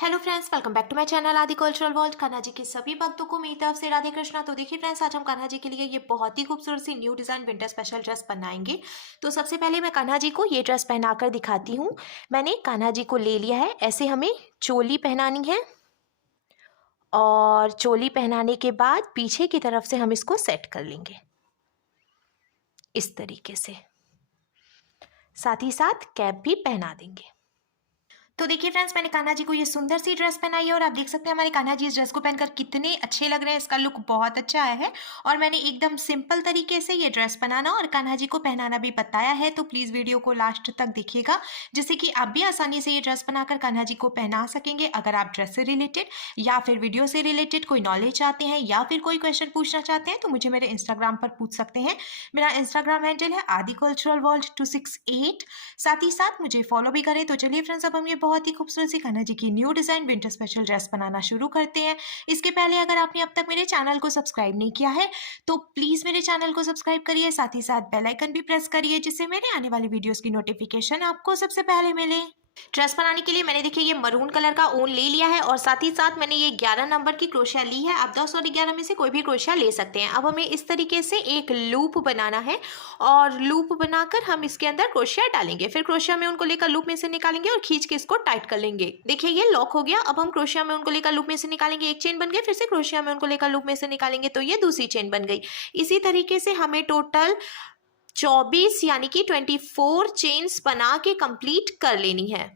Hello friends, welcome back to my channel Aadi cultural world. Kanha ji के सभी भक्तों को मेरी तरफ से राधे कृष्णा। तो देखिए फ्रेंड्स, आज हम कान्हा जी के लिए ये बहुत ही खूबसूरत सी new design winter special dress बनाएंगे। तो सबसे पहले मैं कान्हा जी को ये ड्रेस पहनाकर दिखाती हूँ। मैंने कान्हा जी को ले लिया है। ऐसे हमें चोली पहनानी है और चोली पहनाने के बाद पीछे की तरफ से हम इसको सेट कर लेंगे इस तरीके से। साथ ही साथ कैप भी पहना देंगे। तो देखिए फ्रेंड्स, मैंने कान्हा जी को ये सुंदर सी ड्रेस पहनाई है और आप देख सकते हैं हमारे कान्हा जी इस ड्रेस को पहनकर कितने अच्छे लग रहे हैं। इसका लुक बहुत अच्छा आया है और मैंने एकदम सिंपल तरीके से ये ड्रेस बनाना और कान्हा जी को पहनाना भी बताया है। तो प्लीज़ वीडियो को लास्ट तक देखिएगा, जिससे कि आप भी आसानी से ये ड्रेस बनाकर कान्हा जी को पहना सकेंगे। अगर आप ड्रेस से रिलेटेड या फिर वीडियो से रिलेटेड कोई नॉलेज चाहते हैं या फिर कोई क्वेश्चन पूछना चाहते हैं तो मुझे मेरे इंस्टाग्राम पर पूछ सकते हैं। मेरा इंस्टाग्राम हैंडल है आदि कल्चरल वर्ल्ड 268। साथ ही साथ मुझे फॉलो भी करें। तो चलिए फ्रेंड्स, अब हम ये बहुत ही खूबसूरत सी कान्हा जी की new design winter special dress बनाना शुरू करते हैं। इसके पहले अगर आपने अब तक मेरे चैनल को सब्सक्राइब नहीं किया है तो प्लीज मेरे चैनल को सब्सक्राइब करिए। साथ ही साथ बेल आइकन भी प्रेस करिए, जिससे मेरे आने वाली वीडियोस की नोटिफिकेशन आपको सबसे पहले मिले। ड्रेस बनाने के लिए मैंने देखिए ये मरून कलर का ऊन ले लिया है और साथ ही साथ मैंने ये 11 नंबर की क्रोशिया ली है। आप 10 और 11 में से कोई भी क्रोशिया ले सकते हैं। अब हमें इस तरीके से एक लूप बनाना है और लूप बनाकर हम इसके अंदर क्रोशिया डालेंगे। फिर क्रोशिया में उनको लेकर लूप में से निकालेंगे और खींच के इसको टाइट कर लेंगे। देखिए ये लॉक हो गया। अब हम क्रोशिया में उनको लेकर लूप में से निकालेंगे, एक चेन बन गई। फिर से क्रोशिया में उनको लेकर लूप में से निकालेंगे तो ये दूसरी चेन बन गई। इसी तरीके से हमें टोटल 24 यानी कि 24 चेन्स बना के कंप्लीट कर लेनी है।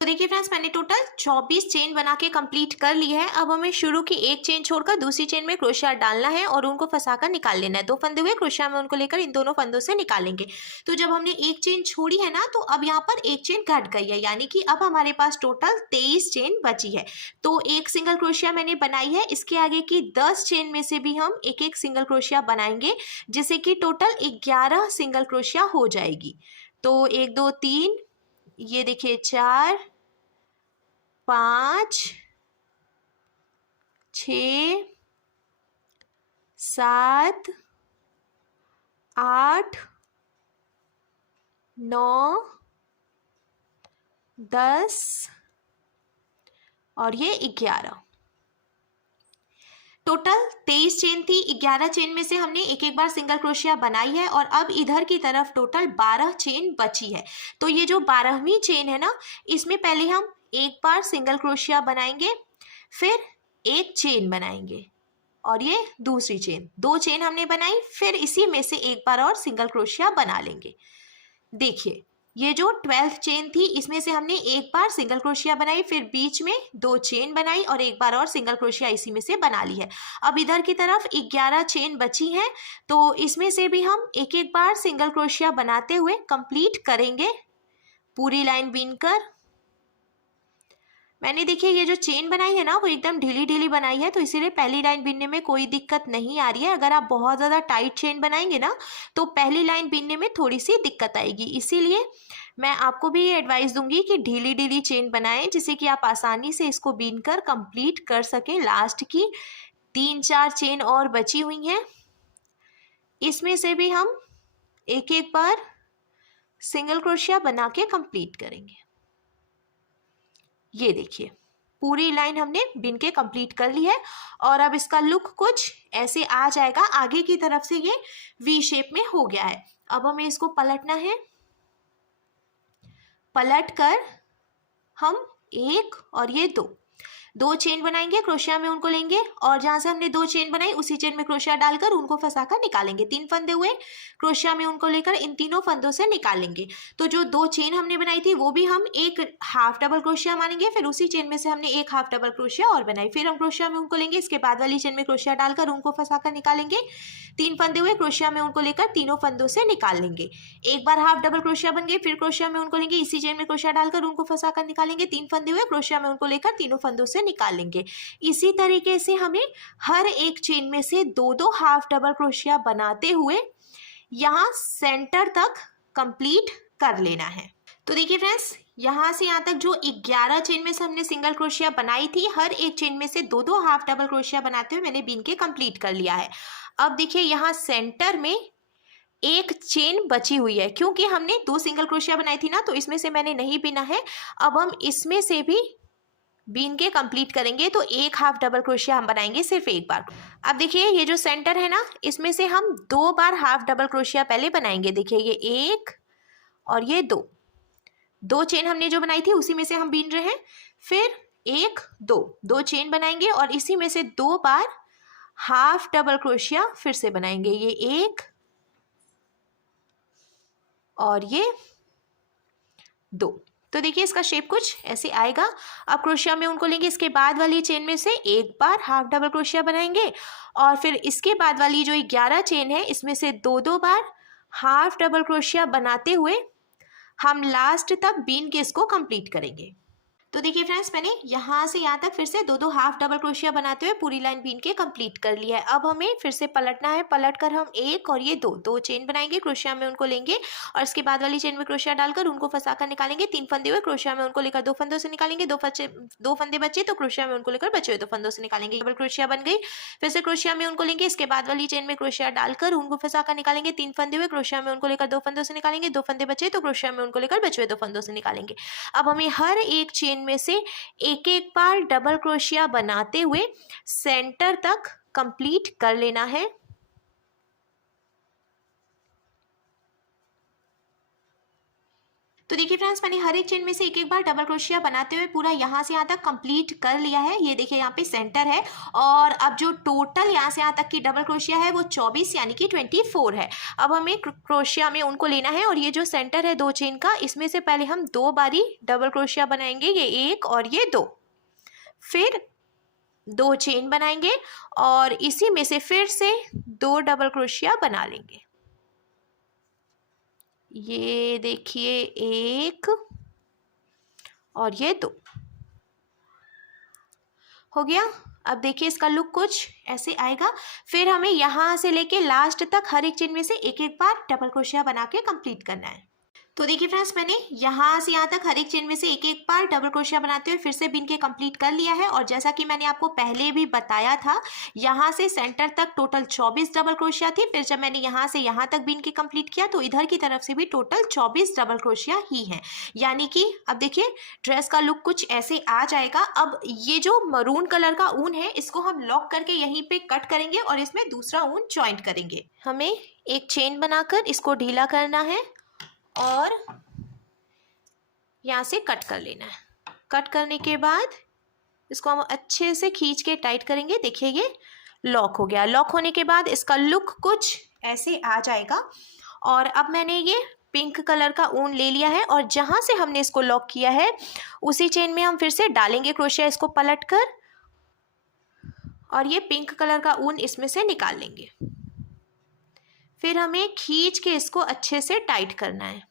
तो देखिए फ्रेंड्स, मैंने टोटल 24 चेन बना के कंप्लीट कर ली है। अब हमें शुरू की एक चेन छोड़कर दूसरी चेन में क्रोशिया डालना है और उनको फंसाकर निकाल लेना है। 2 फंदे हुए क्रोशिया में उनको लेकर इन दोनों फंदों से निकालेंगे। तो जब हमने एक चेन छोड़ी है ना, तो अब यहाँ पर एक चेन घट गई है, यानी कि अब हमारे पास टोटल 23 चेन बची है। तो एक सिंगल क्रोशिया मैंने बनाई है। इसके आगे की 10 चेन में से भी हम एक एक सिंगल क्रोशिया बनाएंगे, जिससे कि टोटल 11 सिंगल क्रोशिया हो जाएगी। तो 1 2 3, ये देखिए 4 5 6 7 8 9 10 और ये 11। टोटल 23 चेन थी। 11 चेन में से हमने एक एक बार सिंगल क्रोशिया बनाई है और अब इधर की तरफ टोटल 12 चेन बची है। तो ये जो 12वीं चेन है ना, इसमें पहले हम एक बार सिंगल क्रोशिया बनाएंगे, फिर एक चेन बनाएंगे और ये दूसरी चेन। 2 चेन हमने बनाई, फिर इसी में से एक बार और सिंगल क्रोशिया बना लेंगे। देखिए ये जो 12th चेन थी, इसमें से हमने एक बार सिंगल क्रोशिया बनाई, फिर बीच में 2 चेन बनाई और एक बार और सिंगल क्रोशिया इसी में से बना ली है। अब इधर की तरफ 11 चेन बची हैं, तो इसमें से भी हम एक एक बार सिंगल क्रोशिया बनाते हुए कंप्लीट करेंगे पूरी लाइन बीनकर। मैंने देखिए ये जो चेन बनाई है ना, वो एकदम ढीली ढीली बनाई है, तो इसीलिए पहली लाइन बीनने में कोई दिक्कत नहीं आ रही है। अगर आप बहुत ज़्यादा टाइट चेन बनाएंगे ना, तो पहली लाइन बीनने में थोड़ी सी दिक्कत आएगी। इसीलिए मैं आपको भी ये एडवाइस दूंगी कि ढीली ढीली चेन बनाएं, जिससे कि आप आसानी से इसको बीनकर कंप्लीट कर सकें। लास्ट की 3-4 चेन और बची हुई हैं, इसमें से भी हम एक एक बार सिंगल क्रोशिया बना के कंप्लीट करेंगे। ये देखिए पूरी लाइन हमने बिन के कंप्लीट कर ली है और अब इसका लुक कुछ ऐसे आ जाएगा। आगे की तरफ से ये वी शेप में हो गया है। अब हमें इसको पलटना है। पलट कर हम एक और ये 2 चेन बनाएंगे, क्रोशिया में उनको लेंगे और जहां से हमने 2 चेन बनाई उसी चेन में क्रोशिया डालकर उनको फंसाकर निकालेंगे। 3 फंदे हुए, क्रोशिया में उनको लेकर इन तीनों फंदों से निकालेंगे। तो जो 2 चेन हमने बनाई थी वो भी हम एक हाफ डबल क्रोशिया मानेंगे, फिर उसी चेन में से हमने एक हाफ डबल क्रोशिया और बनाई। फिर हम क्रोशिया में उनको लेंगे, इसके बाद वाली चेन में क्रोशिया डालकर उनको फंसाकर निकालेंगे। 3 फंदे हुए, क्रोशिया में उनको लेकर तीनों फंदों से निकाल लेंगे। एक बार हाफ डबल क्रोशिया बन गई, फिर क्रोशिया में उनको लेंगे, इसी चेन में क्रोशिया डालकर उनको फंसाकर निकालेंगे। 3 फंदे हुए, क्रोशिया में उनको लेकर तीनों फंदों से निकाल लेंगे। इसी तरीके से हमें हर एक चेन में से 2-2 हाफ डबल क्रोशिया बनाते हुए यहां सेंटर तक कंप्लीट कर लेना है। तो देखिए फ्रेंड्स, यहां से यहां तक जो 11 चेन में से हमने सिंगल क्रोशिया बनाई थी, हर एक चेन में से 2-2 हाफ डबल क्रोशिया बनाते हुए मैंने बीन के कंप्लीट कर लिया है। अब देखिए यहां सेंटर में एक चेन बची हुई है, क्योंकि हमने 2 सिंगल क्रोशिया बनाई थी ना, तो इसमें से मैंने नहीं बिना है। अब हम इसमें से भी बीन के कंप्लीट करेंगे, तो एक हाफ डबल क्रोशिया हम बनाएंगे सिर्फ एक बार। अब देखिए ये जो सेंटर है ना, इसमें से हम 2 बार हाफ डबल क्रोशिया पहले बनाएंगे। देखिए ये 1 और ये 2 चेन हमने जो बनाई थी उसी में से हम बीन रहे हैं। फिर 1 2 चेन बनाएंगे और इसी में से 2 बार हाफ डबल क्रोशिया फिर से बनाएंगे। ये 1 और ये 2। तो देखिए इसका शेप कुछ ऐसे आएगा। अब क्रोशिया में उनको लेंगे, इसके बाद वाली चेन में से एक बार हाफ डबल क्रोशिया बनाएंगे और फिर इसके बाद वाली जो 11 चेन है इसमें से 2 बार हाफ डबल क्रोशिया बनाते हुए हम लास्ट तक बीन के इसको कंप्लीट करेंगे। तो देखिए फ्रेंड्स, मैंने यहाँ से यहाँ तक फिर से 2 हाफ डबल क्रोशिया बनाते हुए पूरी लाइन बीन के कंप्लीट कर लिया है। अब हमें फिर से पलटना है। पलट कर हम 1 और ये 2 चेन बनाएंगे, क्रोशिया में उनको लेंगे और इसके बाद वाली चेन में क्रोशिया डालकर उनको फंसा कर निकालेंगे। 3 फंदे हुए क्रोशिया में उनको लेकर 2 फंदों से निकालेंगे। 2 फंदे बचे तो क्रोशिया में उनको लेकर बचे हुए 2 फंदों से निकालेंगे। डबल क्रोशिया बन गई। फिर से क्रोशिया में उनको लेंगे, इसके बाद वाली चेन में क्रोशिया डालकर उनको फंसा कर निकालेंगे। 3 फंदे हुए क्रोशिया में उनको लेकर 2 फंदों से निकालेंगे। 2 फंदे बचे तो क्रोशिया में उनको लेकर बचे हुए 2 फंदों से निकालेंगे। अब हमें हर एक चेन में से एक एक बार डबल क्रोशिया बनाते हुए सेंटर तक कंप्लीट कर लेना है। तो देखिए फ्रेंड्स, मैंने हर एक चेन में से एक एक बार डबल क्रोशिया बनाते हुए पूरा यहाँ से यहाँ तक कंप्लीट कर लिया है। ये देखिए यहाँ पे सेंटर है और अब जो टोटल यहाँ से यहाँ तक की डबल क्रोशिया है वो 24 यानी कि 24 है। अब हमें क्रोशिया में उनको लेना है और ये जो सेंटर है 2 चेन का, इसमें से पहले हम 2 बारी डबल क्रोशिया बनाएंगे, ये 1 और ये 2। फिर 2 चेन बनाएंगे और इसी में से फिर से 2 डबल क्रोशिया बना लेंगे। ये देखिए 1 और ये 2 हो गया। अब देखिए इसका लुक कुछ ऐसे आएगा। फिर हमें यहाँ से लेके लास्ट तक हर एक चेन में से एक एक बार डबल क्रोशिया बना के कंप्लीट करना है। तो देखिए फ्रेंड्स, मैंने यहाँ से यहाँ तक हर एक चेन में से एक एक बार डबल क्रोशिया बनाते हुए फिर से बीन के कंप्लीट कर लिया है। और जैसा कि मैंने आपको पहले भी बताया था, यहाँ से सेंटर तक टोटल 24 डबल क्रोशिया थी। फिर जब मैंने यहाँ से यहाँ तक बीन के कंप्लीट किया तो इधर की तरफ से भी टोटल 24 डबल क्रोशिया ही हैं। यानी कि अब देखिए ड्रेस का लुक कुछ ऐसे आ जाएगा। अब ये जो मरून कलर का ऊन है इसको हम लॉक करके यहीं पे कट करेंगे और इसमें दूसरा ऊन ज्वाइंट करेंगे। हमें एक चेन बनाकर इसको ढीला करना है और यहाँ से कट कर लेना है। कट करने के बाद इसको हम अच्छे से खींच के टाइट करेंगे। देखिए ये लॉक हो गया। लॉक होने के बाद इसका लुक कुछ ऐसे आ जाएगा। और अब मैंने ये पिंक कलर का ऊन ले लिया है और जहाँ से हमने इसको लॉक किया है उसी चेन में हम फिर से डालेंगे क्रोशिया, इसको पलट कर, और ये पिंक कलर का ऊन इसमें से निकाल लेंगे। फिर हमें खींच के इसको अच्छे से टाइट करना है।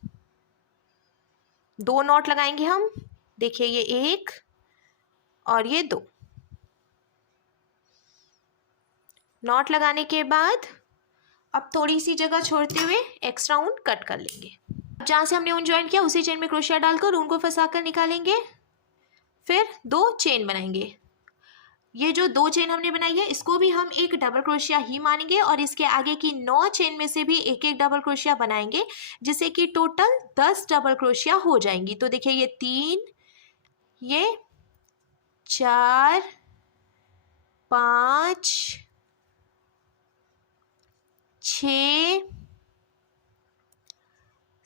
2 नॉट लगाएंगे हम। देखिए ये 1 और ये 2 नॉट लगाने के बाद अब थोड़ी सी जगह छोड़ते हुए एक्स्ट्रा ऊन कट कर लेंगे। जहाँ से हमने ऊन ज्वाइन किया उसी चेन में क्रोशिया डालकर ऊन को फंसा कर निकालेंगे। फिर 2 चेन बनाएंगे। ये जो 2 चेन हमने बनाई है इसको भी हम एक डबल क्रोशिया ही मानेंगे और इसके आगे की 9 चेन में से भी एक एक डबल क्रोशिया बनाएंगे, जिससे कि टोटल 10 डबल क्रोशिया हो जाएंगी। तो देखिए ये 3, ये 4, 5, 6,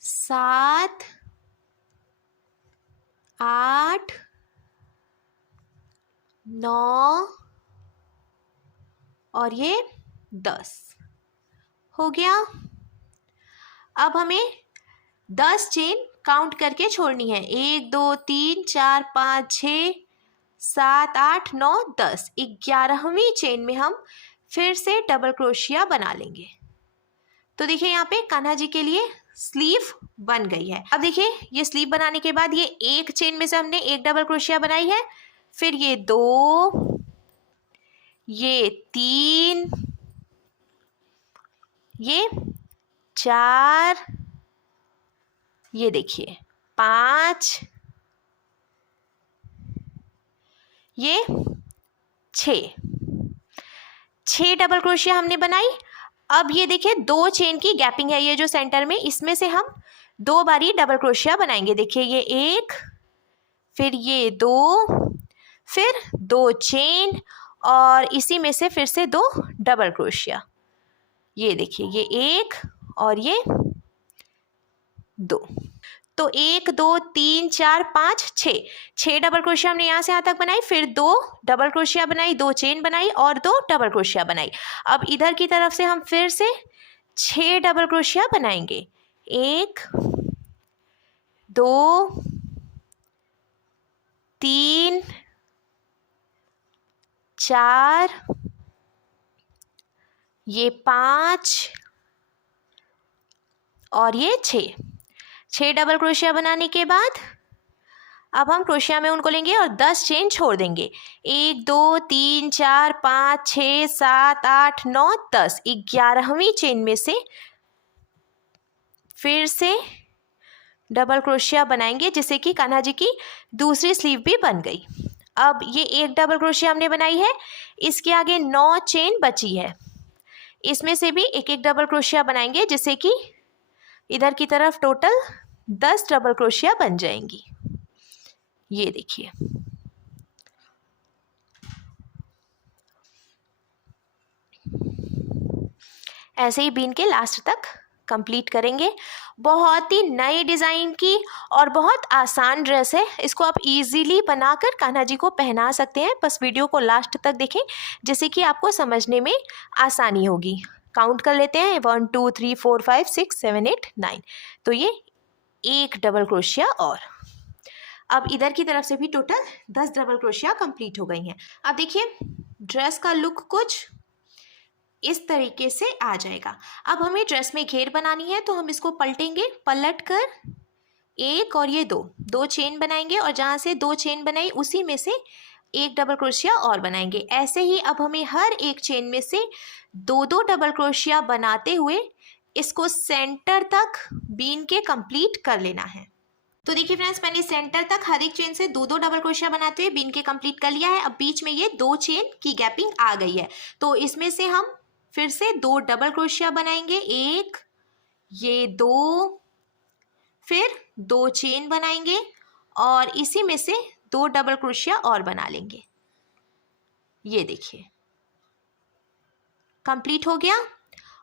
7, 8, 9 और ये 10 हो गया। अब हमें 10 चेन काउंट करके छोड़नी है। 1 2 3 4 5 6 7 8 9 10। 11वीं चेन में हम फिर से डबल क्रोशिया बना लेंगे। तो देखिए यहाँ पे कान्हा जी के लिए स्लीव बन गई है। अब देखिए ये स्लीव बनाने के बाद ये एक चेन में से हमने एक डबल क्रोशिया बनाई है, फिर ये 2, ये 3, ये 4, ये देखिए 5, ये 6 डबल क्रोशिया हमने बनाई। अब ये देखिए 2 चेन की गैपिंग है ये जो सेंटर में, इसमें से हम 2 बारी डबल क्रोशिया बनाएंगे। देखिए ये 1, फिर ये 2, फिर 2 चेन और इसी में से फिर से 2 डबल क्रोशिया। ये देखिए ये 1 और ये 2। तो 1 2 3 4 5 6 डबल क्रोशिया हमने यहाँ से यहाँ तक बनाई, फिर 2 डबल क्रोशिया बनाई, 2 चेन बनाई और 2 डबल क्रोशिया बनाई। अब इधर की तरफ से हम फिर से 6 डबल क्रोशिया बनाएंगे। 1 2 3 4, ये 5 और ये 6 डबल क्रोशिया बनाने के बाद अब हम क्रोशिया में उनको लेंगे और 10 चेन छोड़ देंगे। 1 2 3 4 5 6 7 8 9 10, 11वीं चेन में से फिर से डबल क्रोशिया बनाएंगे, जिससे कि कान्हा जी की दूसरी स्लीव भी बन गई। अब ये 1 डबल क्रोशिया हमने बनाई है, इसके आगे 9 चेन बची है, इसमें से भी एक एक डबल क्रोशिया बनाएंगे, जिससे कि इधर की तरफ टोटल 10 डबल क्रोशिया बन जाएंगी। ये देखिए ऐसे ही बीन के लास्ट तक कंप्लीट करेंगे। बहुत ही नए डिज़ाइन की और बहुत आसान ड्रेस है, इसको आप इजीली बनाकर कान्हा जी को पहना सकते हैं। बस वीडियो को लास्ट तक देखें, जिससे कि आपको समझने में आसानी होगी। काउंट कर लेते हैं 1 2 3 4 5 6 7 8 9। तो ये 1 डबल क्रोशिया और अब इधर की तरफ से भी टोटल 10 डबल क्रोशिया कंप्लीट हो गई हैं। अब देखिए ड्रेस का लुक कुछ इस तरीके से आ जाएगा। अब हमें ड्रेस में घेर बनानी है, तो हम इसको पलटेंगे, पलट कर 1 और ये 2 चेन बनाएंगे और जहाँ से 2 चेन बनाई उसी में से 1 डबल क्रोशिया और बनाएंगे। ऐसे ही अब हमें हर एक चेन में से 2 डबल क्रोशिया बनाते हुए इसको सेंटर तक बीन के कंप्लीट कर लेना है। तो देखिए फ्रेंड्स, मैंने सेंटर तक हर एक चेन से 2 डबल क्रोशिया बनाते हुए बीन के कंप्लीट कर लिया है। अब बीच में ये 2 चेन की गैपिंग आ गई है, तो इसमें से हम फिर से 2 डबल क्रोशिया बनाएंगे। 1, ये 2, फिर 2 चेन बनाएंगे और इसी में से 2 डबल क्रोशिया और बना लेंगे। ये देखिए कंप्लीट हो गया।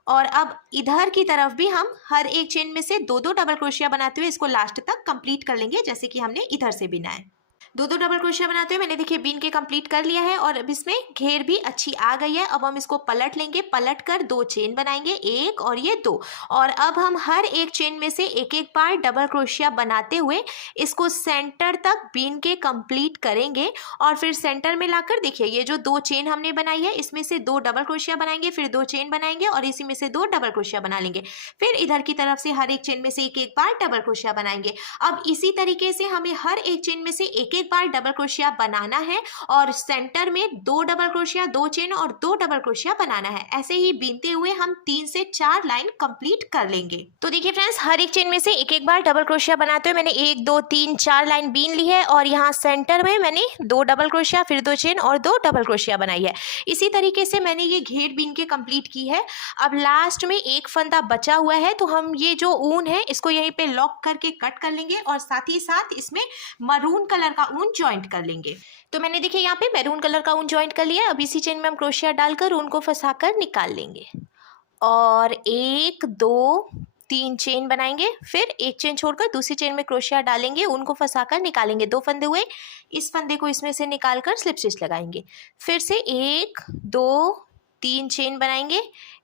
और अब इधर की तरफ भी हम हर एक चेन में से 2 डबल क्रोशिया बनाते हुए इसको लास्ट तक कंप्लीट कर लेंगे, जैसे कि हमने इधर से बनाया है। 2 डबल क्रोशिया बनाते हुए मैंने देखिए बीन के कंप्लीट कर लिया है और अब इसमें घेर भी अच्छी आ गई है। अब हम इसको पलट लेंगे, पलट कर 2 चेन बनाएंगे, 1 और ये 2, और अब हम हर एक चेन में से एक एक बार डबल क्रोशिया बनाते हुए इसको सेंटर तक बीन के कंप्लीट करेंगे। और फिर सेंटर में लाकर देखिए ये जो 2 चेन हमने बनाई है, इसमें से 2 डबल क्रोशिया बनाएंगे, फिर 2 चेन बनाएंगे और इसी में से 2 डबल क्रोशिया बना लेंगे। फिर इधर की तरफ से हर एक चेन में से एक एक बार डबल क्रोशिया बनाएंगे। अब इसी तरीके से हमें हर एक चेन में से एक बार डबल क्रोशिया बनाना है और सेंटर में 2 डबल क्रोशिया, 2 चेन और 2 डबल क्रोशिया बनाना है। ऐसे ही बीनते हुए हम 3 से 4 लाइन कंप्लीट कर लेंगे। तो देखिए फ्रेंड्स, हर एक चेन में से एक एक बार डबल क्रोशिया बनाते हुए मैंने 1 2 3 4 लाइन बीन ली है और यहाँ सेंटर में मैंने 2 डबल क्रोशिया, फिर 2 चेन और 2 डबल क्रोशिया बनाई है। इसी तरीके से मैंने ये घेर बीन के कंप्लीट की है। अब लास्ट में एक फंदा बचा हुआ है, तो हम ये जो ऊन है इसको यहीं पे लॉक करके कट कर लेंगे और साथ ही साथ इसमें मरून कलर का ऊन ज्वाइंट कर लेंगे। तो मैंने देखिए यहाँ पे मैरून कलर का ऊन ज्वाइंट कर लिया। अब इसी चेन में हम क्रोशिया डालकर ऊन को फंसाकर निकाल लेंगे और 1 2 3 चेन बनाएंगे, फिर एक चेन छोड़कर दूसरी चेन में क्रोशिया डालेंगे, ऊन को फंसाकर निकालेंगे। 2 फंदे हुए, इस फंदे को इसमें से निकालकर स्लिप स्टिच लगाएंगे। फिर से 1 2 3 चेन बनाएंगे,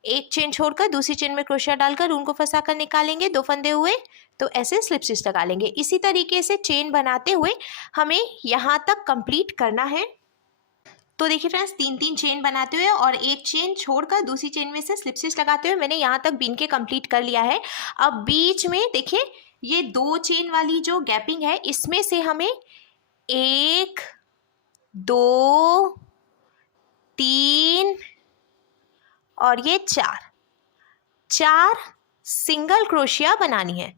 एक चेन छोड़कर दूसरी चेन में क्रोशिया डालकर ऊन को फंसाकर निकालेंगे। 2 फंदे हुए तो ऐसे स्लिप स्टिच लगा लेंगे। इसी तरीके से चेन बनाते हुए हमें यहाँ तक कंप्लीट करना है। तो देखिए फ्रेंड्स, 3 चेन बनाते हुए और एक चेन छोड़कर दूसरी चेन में से स्लिप स्टिच लगाते हुए मैंने यहाँ तक बीन के कंप्लीट कर लिया है। अब बीच में देखिए ये 2 चेन वाली जो गैपिंग है, इसमें से हमें 1 2 3 और ये 4 सिंगल क्रोशिया बनानी है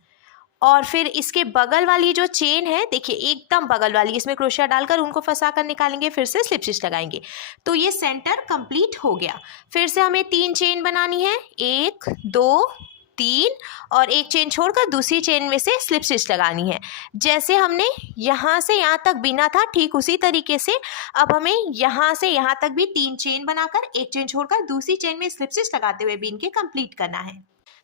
और फिर इसके बगल वाली जो चेन है, देखिए एकदम बगल वाली, इसमें क्रोशिया डालकर उनको फंसा कर निकालेंगे, फिर से स्लिप स्टिच लगाएंगे। तो ये सेंटर कंप्लीट हो गया। फिर से हमें 3 चेन बनानी है, 1 2 3, और एक चेन छोड़कर दूसरी चेन में से स्लिप स्टिच लगानी है। जैसे हमने यहाँ से यहाँ तक बिना था, ठीक उसी तरीके से अब हमें यहाँ से यहाँ तक भी 3 चेन बनाकर एक चेन छोड़कर दूसरी चेन में स्लिप स्टिच लगाते हुए बीन के कंप्लीट करना है।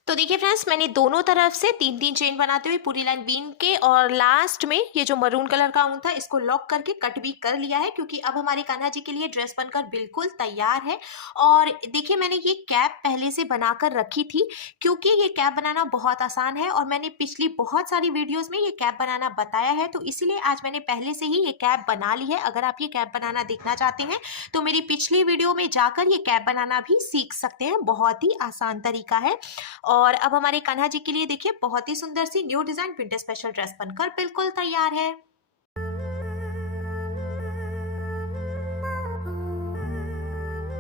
तो देखिए फ्रेंड्स, मैंने दोनों तरफ से 3-3 चेन बनाते हुए पूरी लाइन बीन के और लास्ट में ये जो मरून कलर का ऊन था इसको लॉक करके कट भी कर लिया है, क्योंकि अब हमारे कान्हा जी के लिए ड्रेस बनकर बिल्कुल तैयार है। और देखिए मैंने ये कैप पहले से बनाकर रखी थी, क्योंकि ये कैप बनाना बहुत आसान है और मैंने पिछली बहुत सारी वीडियोज में ये कैप बनाना बताया है, तो इसीलिए आज मैंने पहले से ही ये कैप बना ली है। अगर आप ये कैप बनाना देखना चाहते हैं तो मेरी पिछली वीडियो में जाकर ये कैप बनाना भी सीख सकते हैं, बहुत ही आसान तरीका है। और अब हमारे कान्हा जी के लिए देखिए बहुत ही सुंदर सी new design winter special dress बनकर बिल्कुल तैयार है।